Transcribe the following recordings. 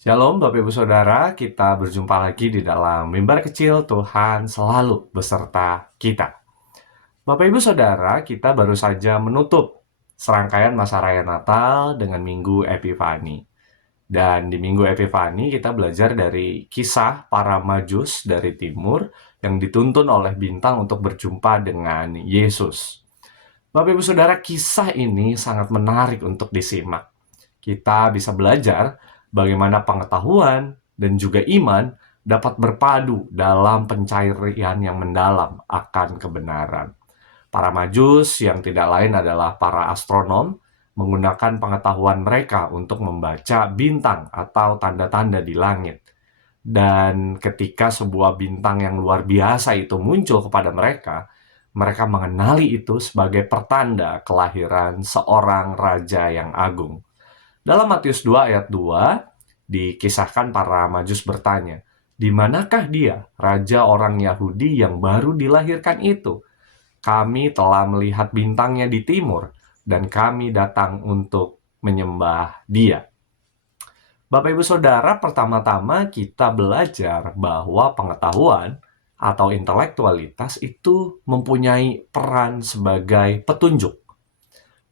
Shalom Bapak Ibu Saudara, kita berjumpa lagi di dalam mimbar kecil Tuhan selalu beserta kita. Bapak Ibu Saudara, kita baru saja menutup serangkaian masa raya Natal dengan Minggu Epifani. Dan di Minggu Epifani kita belajar dari kisah para Majus dari timur yang dituntun oleh bintang untuk berjumpa dengan Yesus. Bapak Ibu Saudara, kisah ini sangat menarik untuk disimak. Kita bisa belajar bagaimana pengetahuan dan juga iman dapat berpadu dalam pencarian yang mendalam akan kebenaran. Para Majus yang tidak lain adalah para astronom menggunakan pengetahuan mereka untuk membaca bintang atau tanda-tanda di langit. Dan ketika sebuah bintang yang luar biasa itu muncul kepada mereka, mereka mengenali itu sebagai pertanda kelahiran seorang raja yang agung. Dalam Matius 2 ayat 2, dikisahkan para Majus bertanya, "Di manakah dia, raja orang Yahudi yang baru dilahirkan itu? Kami telah melihat bintangnya di timur, dan kami datang untuk menyembah dia." Bapak Ibu Saudara, pertama-tama kita belajar bahwa pengetahuan atau intelektualitas itu mempunyai peran sebagai petunjuk.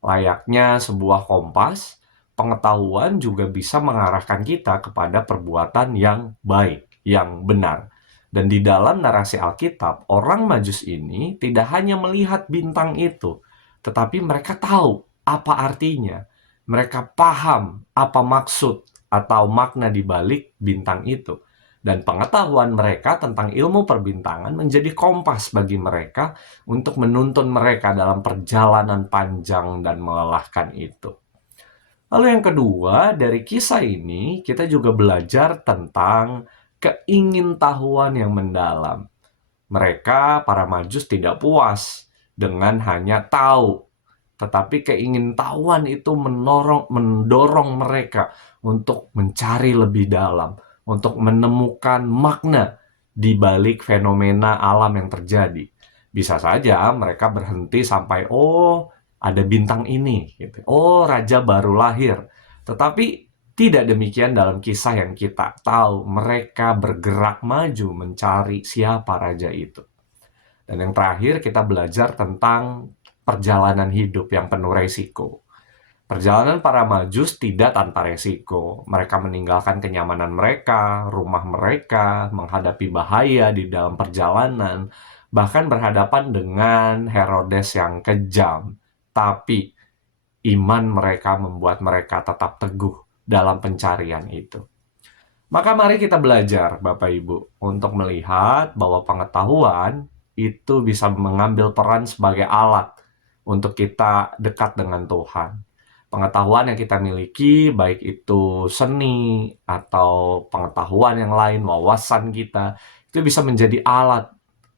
Layaknya sebuah kompas, pengetahuan juga bisa mengarahkan kita kepada perbuatan yang baik, yang benar. Dan di dalam narasi Alkitab, orang Majus ini tidak hanya melihat bintang itu, tetapi mereka tahu apa artinya. Mereka paham apa maksud atau makna di balik bintang itu. Dan pengetahuan mereka tentang ilmu perbintangan menjadi kompas bagi mereka untuk menuntun mereka dalam perjalanan panjang dan melelahkan itu. Lalu yang kedua, dari kisah ini kita juga belajar tentang keingintahuan yang mendalam. Mereka, para Majus, tidak puas dengan hanya tahu, tetapi keingintahuan itu mendorong mereka untuk mencari lebih dalam, untuk menemukan makna di balik fenomena alam yang terjadi. Bisa saja mereka berhenti sampai, oh, ada bintang ini, gitu. Oh, raja baru lahir. Tetapi tidak demikian dalam kisah yang kita tahu. Mereka bergerak maju mencari siapa raja itu. Dan yang terakhir kita belajar tentang perjalanan hidup yang penuh resiko. Perjalanan para Majus tidak tanpa resiko. Mereka meninggalkan kenyamanan mereka, rumah mereka, menghadapi bahaya di dalam perjalanan, bahkan berhadapan dengan Herodes yang kejam. Tapi iman mereka membuat mereka tetap teguh dalam pencarian itu. Maka mari kita belajar, Bapak Ibu, untuk melihat bahwa pengetahuan itu bisa mengambil peran sebagai alat untuk kita dekat dengan Tuhan. Pengetahuan yang kita miliki, baik itu seni atau pengetahuan yang lain, wawasan kita, itu bisa menjadi alat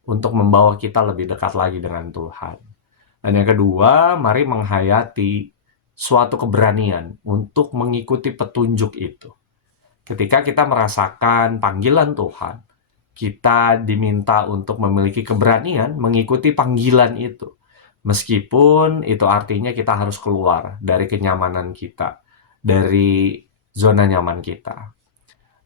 untuk membawa kita lebih dekat lagi dengan Tuhan. Dan yang kedua, mari menghayati suatu keberanian untuk mengikuti petunjuk itu. Ketika kita merasakan panggilan Tuhan, kita diminta untuk memiliki keberanian mengikuti panggilan itu. Meskipun itu artinya kita harus keluar dari kenyamanan kita, dari zona nyaman kita.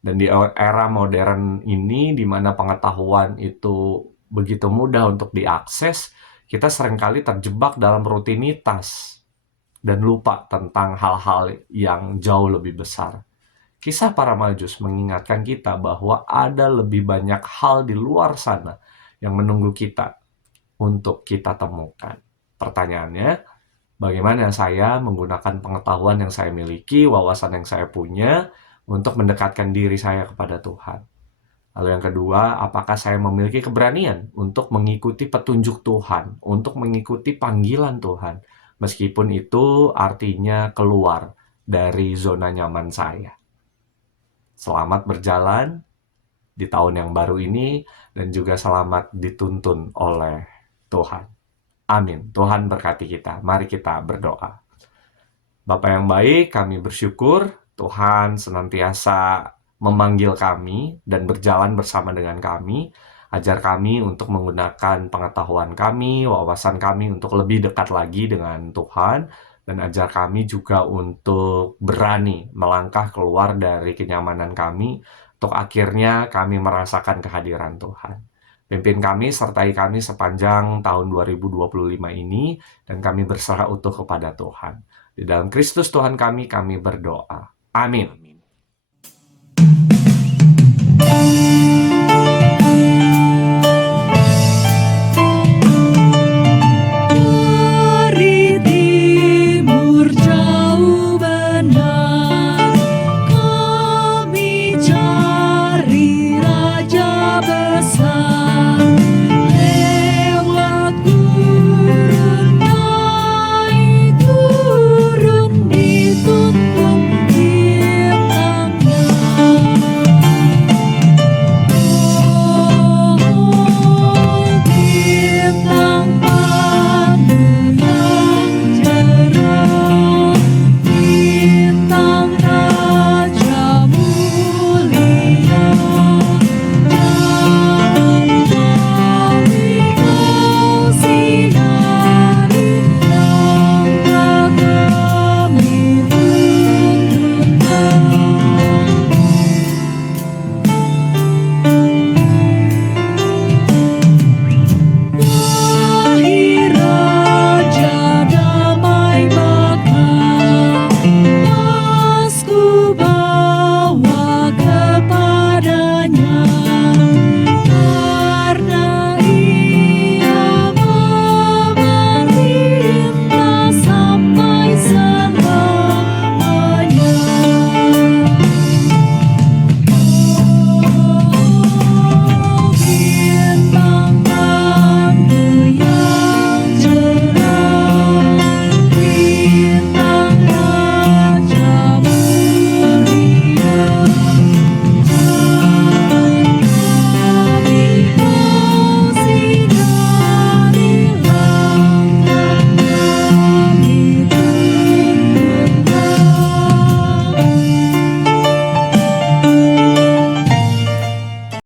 Dan di era modern ini, di mana pengetahuan itu begitu mudah untuk diakses, kita seringkali terjebak dalam rutinitas dan lupa tentang hal-hal yang jauh lebih besar. Kisah para Majus mengingatkan kita bahwa ada lebih banyak hal di luar sana yang menunggu kita untuk kita temukan. Pertanyaannya, bagaimana saya menggunakan pengetahuan yang saya miliki, wawasan yang saya punya, untuk mendekatkan diri saya kepada Tuhan? Lalu yang kedua, apakah saya memiliki keberanian untuk mengikuti petunjuk Tuhan, untuk mengikuti panggilan Tuhan, meskipun itu artinya keluar dari zona nyaman saya? Selamat berjalan di tahun yang baru ini, dan juga selamat dituntun oleh Tuhan. Amin. Tuhan berkati kita. Mari kita berdoa. Bapa yang baik, kami bersyukur Tuhan senantiasa memanggil kami dan berjalan bersama dengan kami. Ajar kami untuk menggunakan pengetahuan kami, wawasan kami untuk lebih dekat lagi dengan Tuhan, dan ajar kami juga untuk berani melangkah keluar dari kenyamanan kami, untuk akhirnya kami merasakan kehadiran Tuhan. Pimpin kami, sertai kami sepanjang tahun 2025 ini, dan kami berserah utuh kepada Tuhan. Di dalam Kristus Tuhan kami berdoa. Amin.